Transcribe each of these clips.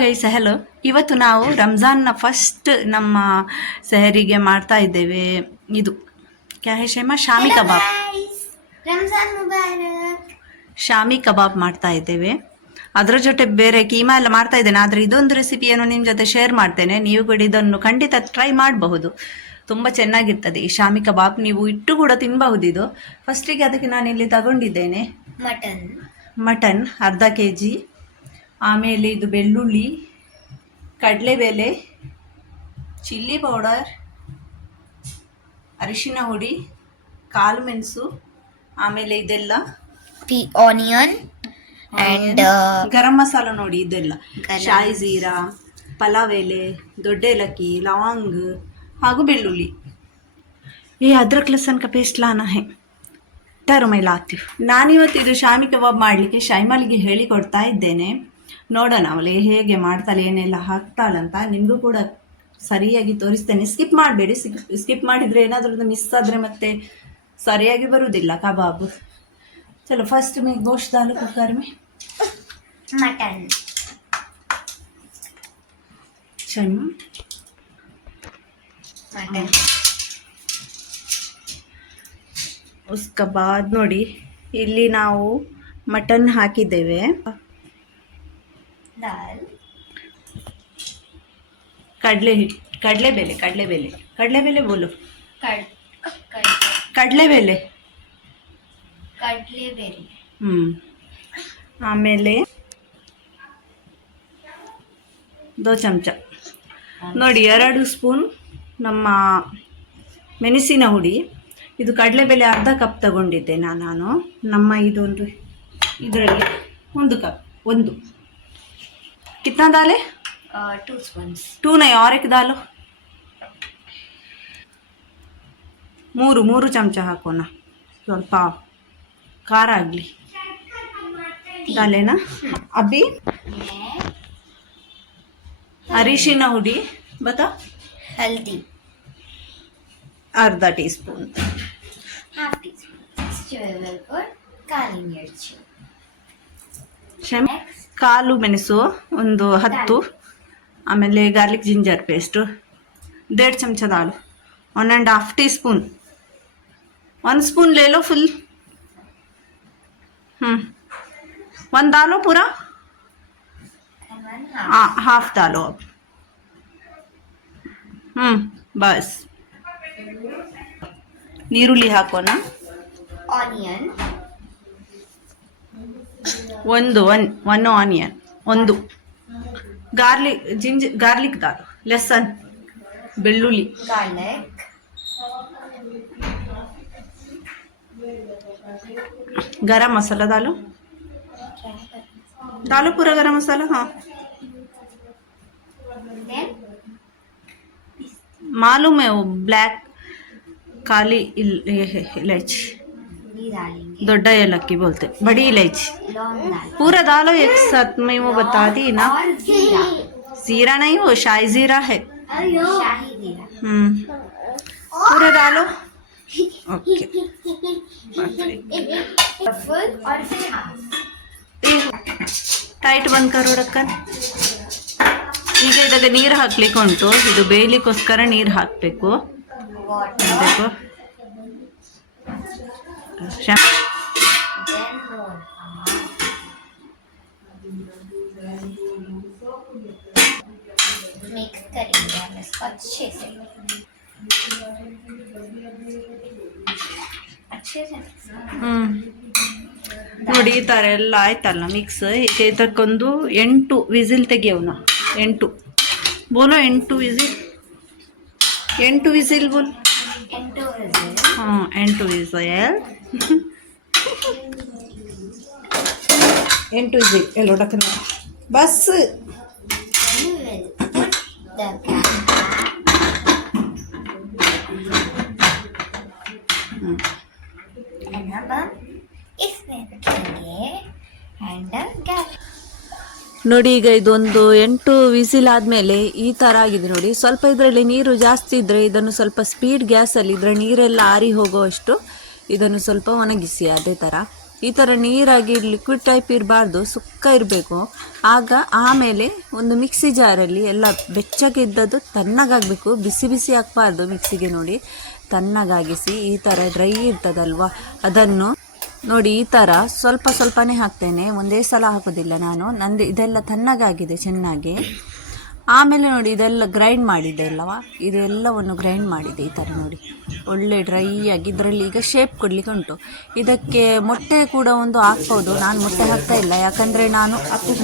Guys, hello. ಇವತ್ತು ನಾವು ರಂಜಾನ್ನ first ನಮ್ಮ ಸೆಹರಿಗೆ ಮಾಡ್ತಾ ಇದ್ದೇವೆ. ಇದು ಕ್ಯಾ ಹೈ ಶೈಮಾ? ಶಾಮಿ ಕಬಾಬ್. ರಂಜಾನ್ ಮುಬಾರಕ್. ಶಾಮಿ ಕಬಾಬ್ ಮಾಡ್ತಾ ಇದ್ದೇವೆ. ಅದರ ಜೊತೆ ಬೇರೆ ಕೀಮಾ ಎಲ್ಲ ಮಾಡ್ತಾ ಇದ್ದೇನೆ. ಆದರೆ ಇದೊಂದು ರೆಸಿಪಿಯನ್ನು ನಿಮ್ಮ ಜೊತೆ ಶೇರ್ ಮಾಡ್ತೇನೆ. ನೀವು ಕೂಡ ಇದನ್ನು ಖಂಡಿತ ಟ್ರೈ ಮಾಡಬಹುದು. ತುಂಬ ಚೆನ್ನಾಗಿರ್ತದೆ ಈ ಶಾಮಿ ಕಬಾಬ್. ನೀವು ಇಟ್ಟು ಕೂಡ ತಿನ್ನಬಹುದು. ಇದು ಫಸ್ಟಿಗೆ ಅದಕ್ಕೆ ನಾನಿಲ್ಲಿ ತಗೊಂಡಿದ್ದೇನೆ ಮಟನ್ ಅರ್ಧ kg. ಆಮೇಲೆ ಇದು ಬೆಳ್ಳುಳ್ಳಿ, ಕಡಲೆಬೇಳೆ, ಚಿಲ್ಲಿ ಪೌಡರ್, ಅರಿಶಿನ ಹುಡಿ, ಕಾಳು ಮೆಣಸು, ಆಮೇಲೆ ಇದೆಲ್ಲ ಆನಿಯನ್ ಅಂಡ್ ಗರಂ ಮಸಾಲ ನೋಡಿ. ಇದೆಲ್ಲ ಶಾಯಿ ಜೀರಾ, ಪಲಾವ್ ಎಲೆ, ದೊಡ್ಡ ಏಲಕ್ಕಿ, ಲವಂಗ್ ಹಾಗೂ ಬೆಳ್ಳುಳ್ಳಿ. ಈ ಅದ್ರಕ್ ಲಸನ್ का पेस्ट लाना है ಟರು ಮೈ ಲಾತೀವಿ. ನಾನಿವತ್ತು ಇದು ಶಾಮಿ ಕಬಾಬ್ ಮಾಡಲಿಕ್ಕೆ ಶೈಮಾಲಿಗೆ ಹೇಳಿಕೊಡ್ತಾ ಇದ್ದೇನೆ. ನೋಡೋಣ ಅವಳು ಹೇಗೆ ಮಾಡ್ತಾಳೆ, ಏನೆಲ್ಲ ಹಾಕ್ತಾಳಂತ. ನಿಮಗೂ ಕೂಡ ಸರಿಯಾಗಿ ತೋರಿಸ್ತೇನೆ. ಸ್ಕಿಪ್ ಮಾಡಬೇಡಿ. ಸ್ಕಿಪ್ ಮಾಡಿದರೆ ಏನಾದರೂ ಮಿಸ್ ಆದರೆ ಮತ್ತೆ ಸರಿಯಾಗಿ ಬರುವುದಿಲ್ಲ ಕಬಾಬ್. ಚಲೋ ಫಸ್ಟ್ ಮೇ ಗೋಶ್ತ್ डालो कुकर में. मटन शैमा मटन ಉಸ್ಕ ಬಾದ್ ನೋಡಿ, ಇಲ್ಲಿ ನಾವು ಮಟನ್ ಹಾಕಿದ್ದೇವೆ. दाल ಕಡಲೆಬೇಳೆ ಬೋಲು. ಕಡಲೆಬೇಳೆ ಆಮೇಲೆ 2 ಚಮಚ ನೋಡಿ, 2 ಸ್ಪೂನ್ ನಮ್ಮ ಮೆಣಸಿನ ಹುಡಿ. ಇದು ಕಡಲೆಬೇಳೆ ಅರ್ಧ ಕಪ್ ತಗೊಂಡಿದ್ದೆ ನಾನು. ನಮ್ಮ ಇದೊಂದು ಇದರಲ್ಲಿ 1 ಕಪ್. ಒಂದು ಕಿತ್ನಾ ದಾಲೆ? 2 ಸ್ಪೂನ್ಸ್. 2 नहीं और एक डालो. 3 ಚಮಚ ಹಾಕೋಣ. ಸ್ವಲ್ಪ ಖಾರ ಆಗಲಿ. डालेना अभी. अरिशिन हुडी बता. हल्दी अर्धा टीस्पून. Half teaspoon. काली मिर्च. ಕಾಲು ಮೆಣಸು ಒಂದು 10. ಆಮೇಲೆ ಗಾರ್ಲಿಕ್ ಜಿಂಜರ್ ಪೇಸ್ಟು 1.5 चमच डालो. 1.5 टीस्पून. 1 स्पून ले लो फुल. 1 डालो पूरा. हाँ, हाफ डालो अब. बस. ನೀರುಳ್ಳಿ ಹಾಕೋಣ. ಆನಿಯನ್ ಒಂದು ಆನಿಯನ್. ಒಂದು ಗಾರ್ಲಿಕ್ ದಾಲು. ಲೆಸನ್ ಬೆಳ್ಳುಳ್ಳಿ. ಗಾರ್ಲಿಕ್. गरम मसाला डालो. पूरा गरम मसाला. हाँ, मालूम है वो ब्लैक काली इलायची, दौड्डा इलायची बोलते, बड़ी इलायची. पूरा डालो एक साथ. मैं वो बता दी ना. जीरा नहीं, वो शाही जीरा है. पूरा डालो. ओके. ಟೈಟ್ ಬಂದ್ ಕರೋ ಡಕ್ಕನ್. ಈಗ ಇದಕ್ಕೆ ನೀರು ಹಾಕ್ಲಿಕ್ಕೆ ಉಂಟು. ಇದು ಬೇಯಲಿಕ್ಕೋಸ್ಕರ ನೀರು ಹಾಕಬೇಕು. मिक्स करेंगे हम इसको अच्छे से. ನೋಡಿ, ಈ ಥರ ಎಲ್ಲ ಆಯ್ತಲ್ಲ ಮಿಕ್ಸ್. ಈಗ ಇದಕ್ಕೊಂದು 8 ವಿಸಿಲ್ ತೆಗಿಯೋಣ. 8 ಬೋಲೋ. 8 ವಿಸಿಲ್. 8 ವಿಸಿಲ್ ಬೋಲ್. 8 ವಿಸಿಲ್. ಹಾಂ, 8 ವಿಸಿಲ್. 8 ವಿಸಿಲ್ ಎಲ್ಲೋ ಡಕ್ಕನ ಬಸ್. ನೋಡಿ, ಈಗ ಇದೊಂದು 8 ವಿಸಿಲ್ ಆದಮೇಲೆ ಈ ಥರ ಆಗಿದೆ ನೋಡಿ. ಸ್ವಲ್ಪ ಇದರಲ್ಲಿ ನೀರು ಜಾಸ್ತಿ ಇದ್ದರೆ ಇದನ್ನು ಸ್ವಲ್ಪ ಸ್ಪೀಡ್ ಗ್ಯಾಸಲ್ಲಿ ಇದರ ನೀರೆಲ್ಲ ಆರಿ ಹೋಗೋವಷ್ಟು ಇದನ್ನು ಸ್ವಲ್ಪ ಒಣಗಿಸಿ. ಅದೇ ಥರ ಈ ಥರ ನೀರಾಗಿ ಲಿಕ್ವಿಡ್ ಟೈಪ್ ಇರಬಾರ್ದು, ಸುಕ್ಕ ಇರಬೇಕು. ಆಗ ಆಮೇಲೆ ಒಂದು ಮಿಕ್ಸಿ ಜಾರಲ್ಲಿ ಎಲ್ಲ ಬೆಚ್ಚಗಿದ್ದದ್ದು ತಣ್ಣಗಾಗಬೇಕು, ಬಿಸಿ ಬಿಸಿ ಹಾಕಬಾರ್ದು ಮಿಕ್ಸಿಗೆ. ನೋಡಿ ತಣ್ಣಗಾಗಿಸಿ ಈ ಥರ ಡ್ರೈ ಇರ್ತದಲ್ವ ಅದನ್ನು ನೋಡಿ ಈ ಥರ ಸ್ವಲ್ಪ ಸ್ವಲ್ಪನೇ ಹಾಕ್ತೇನೆ, ಒಂದೇ ಸಲ ಹಾಕೋದಿಲ್ಲ ನಾನು. ನಂದು ಇದೆಲ್ಲ ತಣ್ಣಗಾಗಿದೆ ಚೆನ್ನಾಗಿ. ಆಮೇಲೆ ನೋಡಿ ಇದೆಲ್ಲ ಗ್ರೈಂಡ್ ಮಾಡಿದ್ದೆ ಅಲ್ಲವ, ಇದೆಲ್ಲವನ್ನು ಗ್ರೈಂಡ್ ಮಾಡಿದೆ ಈ ಥರ ನೋಡಿ ಒಳ್ಳೆ ಡ್ರೈ ಆಗಿ. ಇದರಲ್ಲಿ ಈಗ ಶೇಪ್ ಕೊಡಲಿಕ್ಕೆ ಉಂಟು. ಇದಕ್ಕೆ ಮೊಟ್ಟೆ ಕೂಡ ಒಂದು ಹಾಕ್ಬೋದು. ನಾನು ಮೊಟ್ಟೆ ಹಾಕ್ತಾ ಇಲ್ಲ, ಯಾಕಂದರೆ ನಾನು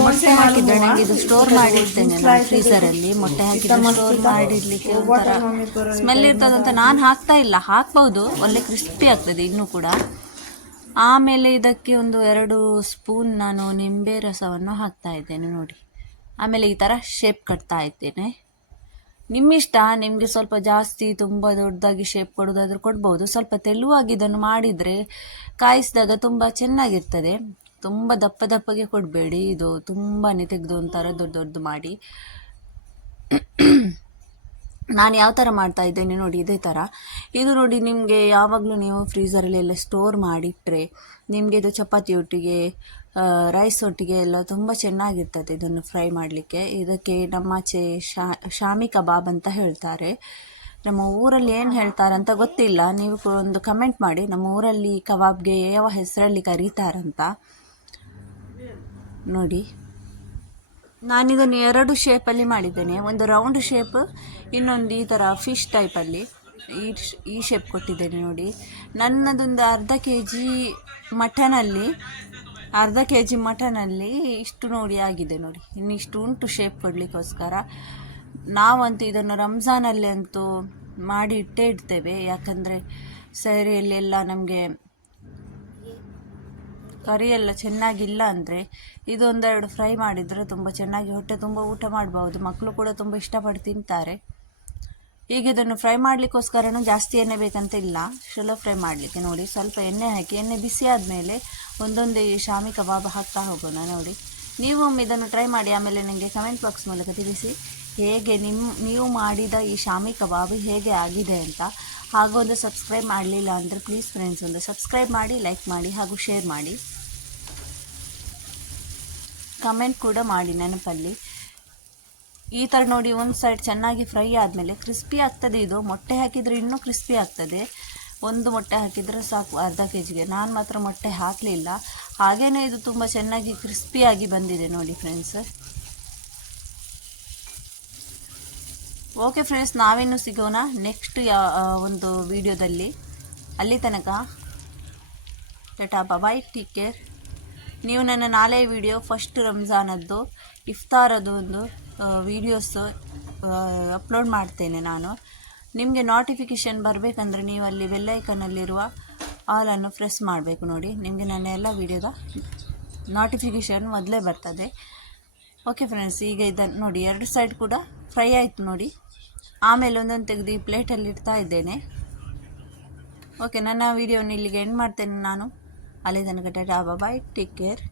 ಮೊಟ್ಟೆ ಹಾಕಿದ್ರೆ ನನಗೆ ಇದು ಸ್ಟೋರ್ ಮಾಡಿರ್ತೇನೆ ಫ್ರೀಸರಲ್ಲಿ. ಮೊಟ್ಟೆ ಹಾಕಿದ್ರೆ ಸ್ಟೋರ್ ಮಾಡಿಡಲಿಕ್ಕೆ ಒಂಥರ ಸ್ಮೆಲ್ ಇರ್ತದಂತ ನಾನು ಹಾಕ್ತಾ ಇಲ್ಲ. ಹಾಕ್ಬೋದು, ಒಳ್ಳೆ ಕ್ರಿಸ್ಪಿ ಆಗ್ತದೆ ಇನ್ನೂ ಕೂಡ. ಆಮೇಲೆ ಇದಕ್ಕೆ ಒಂದು 2 ಸ್ಪೂನ್ ನಾನು ನಿಂಬೆ ರಸವನ್ನು ಹಾಕ್ತಾ ಇದ್ದೇನೆ ನೋಡಿ. ಆಮೇಲೆ ಈ ಥರ ಶೇಪ್ ಕಟ್ತಾ ಇದ್ದೇನೆ. ನಿಮ್ಮಿಷ್ಟ, ನಿಮಗೆ ಸ್ವಲ್ಪ ಜಾಸ್ತಿ ತುಂಬ ದೊಡ್ಡದಾಗಿ ಶೇಪ್ ಕೊಡೋದಾದ್ರೂ ಕೊಡ್ಬೋದು. ಸ್ವಲ್ಪ ತೆಳುವಾಗಿ ಇದನ್ನು ಮಾಡಿದರೆ ಕಾಯಿಸಿದಾಗ ತುಂಬ ಚೆನ್ನಾಗಿರ್ತದೆ. ತುಂಬ ದಪ್ಪ ದಪ್ಪಗೆ ಕೊಡಬೇಡಿ, ಇದು ತುಂಬಾ ತೆಗೆದು ಒಂಥರ ದೊಡ್ಡ ದೊಡ್ಡದು ಮಾಡಿ. ನಾನು ಯಾವ ಥರ ಮಾಡ್ತಾ ಇದ್ದೇನೆ ನೋಡಿ ಇದೇ ಥರ. ಇದು ನೋಡಿ ನಿಮಗೆ ಯಾವಾಗಲೂ ನೀವು ಫ್ರೀಸರಲ್ಲೆಲ್ಲ ಸ್ಟೋರ್ ಮಾಡಿಟ್ರೆ ನಿಮಗೆ ಇದು ಚಪಾತಿ ಒಟ್ಟಿಗೆ ರೈಸ್ ಒಟ್ಟಿಗೆ ಎಲ್ಲ ತುಂಬ ಚೆನ್ನಾಗಿರ್ತದೆ ಇದನ್ನು ಫ್ರೈ ಮಾಡಲಿಕ್ಕೆ. ಇದಕ್ಕೆ ನಮ್ಮಾಚೆ ಶಾಮಿ ಕಬಾಬ್ ಅಂತ ಹೇಳ್ತಾರೆ. ನಮ್ಮ ಊರಲ್ಲಿ ಏನು ಹೇಳ್ತಾರೆ ಅಂತ ಗೊತ್ತಿಲ್ಲ, ನೀವು ಒಂದು ಕಮೆಂಟ್ ಮಾಡಿ ನಮ್ಮ ಊರಲ್ಲಿ ಕಬಾಬ್ಗೆ ಯಾವ ಹೆಸರಲ್ಲಿ ಕರೀತಾರಂತ ನೋಡಿ. ನಾನಿದನ್ನು 2 ಶೇಪಲ್ಲಿ ಮಾಡಿದ್ದೇನೆ, ಒಂದು ರೌಂಡ್ ಶೇಪ್, ಇನ್ನೊಂದು ಈ ಥರ ಫಿಶ್ ಟೈಪಲ್ಲಿ ಈ ಶೇಪ್ ಕೊಟ್ಟಿದ್ದೇನೆ ನೋಡಿ. ನನ್ನದೊಂದು ಅರ್ಧ ಕೆ ಜಿ ಮಟನಲ್ಲಿ ಇಷ್ಟು ನೋಡಿ ಆಗಿದೆ ನೋಡಿ. ಇನ್ನಿಷ್ಟು ಉಂಟು ಶೇಪ್ ಕೊಡಲಿಕ್ಕೋಸ್ಕರ. ನಾವಂತೂ ಇದನ್ನು ರಂಜಾನಲ್ಲಿ ಅಂತೂ ಮಾಡಿ ಇಟ್ಟೇ ಇಡ್ತೇವೆ, ಯಾಕಂದರೆ ಸರಿಯಲ್ಲೆಲ್ಲ ನಮಗೆ ಕರಿ ಎಲ್ಲ ಚೆನ್ನಾಗಿಲ್ಲ ಅಂದರೆ ಇದೊಂದೆರಡು ಫ್ರೈ ಮಾಡಿದರೆ ತುಂಬ ಚೆನ್ನಾಗಿ ಹೊಟ್ಟೆ ತುಂಬ ಊಟ ಮಾಡ್ಬೋದು. ಮಕ್ಕಳು ಕೂಡ ತುಂಬ ಇಷ್ಟಪಟ್ಟು ತಿಂತಾರೆ. ಈಗ ಇದನ್ನು ಫ್ರೈ ಮಾಡಲಿಕ್ಕೋಸ್ಕರನೂ ಜಾಸ್ತಿ ಎಣ್ಣೆ ಬೇಕಂತ ಇಲ್ಲ, ಶಲೋ ಫ್ರೈ ಮಾಡಲಿಕ್ಕೆ ನೋಡಿ. ಸ್ವಲ್ಪ ಎಣ್ಣೆ ಹಾಕಿ, ಎಣ್ಣೆ ಬಿಸಿ ಆದಮೇಲೆ ಒಂದೊಂದೇ ಶಾಮಿ ಕಬಾಬ್ ಹಾಕ್ತಾ ಹೋಗೋಣ ನೋಡಿ. ನೀವು ಇದನ್ನು ಟ್ರೈ ಮಾಡಿ, ಆಮೇಲೆ ನನಗೆ ಕಮೆಂಟ್ ಬಾಕ್ಸ್ ಮೂಲಕ ತಿಳಿಸಿ ಹೇಗೆ ನೀವು ಮಾಡಿದ ಈ ಶಾಮಿ ಕಬಾಬ್ ಹೇಗೆ ಆಗಿದೆ ಅಂತ. ಹಾಗೂ ಒಂದು ಸಬ್ಸ್ಕ್ರೈಬ್ ಮಾಡಲಿಲ್ಲ ಅಂದರೆ ಪ್ಲೀಸ್ ಫ್ರೆಂಡ್ಸ್ ಒಂದು ಸಬ್ಸ್ಕ್ರೈಬ್ ಮಾಡಿ, ಲೈಕ್ ಮಾಡಿ ಹಾಗೂ ಶೇರ್ ಮಾಡಿ, ಕಮೆಂಟ್ ಕೂಡ ಮಾಡಿ ನೆನಪಲ್ಲಿ. ಈ ಥರ ನೋಡಿ ಒಂದು ಸೈಡ್ ಚೆನ್ನಾಗಿ ಫ್ರೈ ಆದಮೇಲೆ ಕ್ರಿಸ್ಪಿ ಆಗ್ತದೆ. ಇದು ಮೊಟ್ಟೆ ಹಾಕಿದರೆ ಇನ್ನೂ ಕ್ರಿಸ್ಪಿ ಆಗ್ತದೆ. ಒಂದು ಮೊಟ್ಟೆ ಹಾಕಿದರೆ ಸಾಕು ಅರ್ಧ ಕೆ ಜಿಗೆ. ನಾನು ಮಾತ್ರ ಮೊಟ್ಟೆ ಹಾಕಲಿಲ್ಲ, ಹಾಗೆಯೇ ಇದು ತುಂಬ ಚೆನ್ನಾಗಿ ಕ್ರಿಸ್ಪಿಯಾಗಿ ಬಂದಿದೆ ನೋಡಿ ಫ್ರೆಂಡ್ಸ್. ಓಕೆ ಫ್ರೆಂಡ್ಸ್, ನಾವಿನ್ನು ಸಿಗೋಣ ನೆಕ್ಸ್ಟ್ ಒಂದು ವಿಡಿಯೋದಲ್ಲಿ. ಅಲ್ಲಿ ತನಕ ಟಾಟಾ ಬಾಯ್, ಟೇಕ್ ಕೇರ್. ನೀವು ನನ್ನ ನಾಳೆ ವಿಡಿಯೋ ಫಸ್ಟ್ ರಂಜಾನದ್ದು ಇಫ್ತಾರದ್ದು ಒಂದು ವಿಡಿಯೋಸ್ ಅಪ್ಲೋಡ್ ಮಾಡ್ತೇನೆ ನಾನು. ನಿಮಗೆ ನೋಟಿಫಿಕೇಷನ್ ಬರಬೇಕಂದ್ರೆ ನೀವು ಅಲ್ಲಿ ಬೆಲ್ಲೈಕನ್ನಲ್ಲಿರುವ ಆಲನ್ನು ಪ್ರೆಸ್ ಮಾಡಬೇಕು ನೋಡಿ. ನಿಮಗೆ ನನ್ನ ಎಲ್ಲ ವಿಡಿಯೋದ ನೋಟಿಫಿಕೇಷನ್ ಮೊದಲೇ ಬರ್ತದೆ. ಓಕೆ ಫ್ರೆಂಡ್ಸ್, ಈಗ ಇದನ್ನು ನೋಡಿ 2 ಸೈಡ್ ಕೂಡ ಫ್ರೈ ಆಯಿತು ನೋಡಿ. ಆಮೇಲೆ ಒಂದೊಂದು ತೆಗೆದು ಈ ಪ್ಲೇಟಲ್ಲಿ ಇಡ್ತಾ ಇದ್ದೇನೆ. ಓಕೆ, ನನ್ನ ವಿಡಿಯೋನ ಇಲ್ಲಿಗೆ ಎಂಡ್ ಮಾಡ್ತೇನೆ ನಾನು. ಅಲ್ಲಿ ತನಕ ಟಾಟಾ ಬಾಯ್, ಟೇಕ್ ಕೇರ್.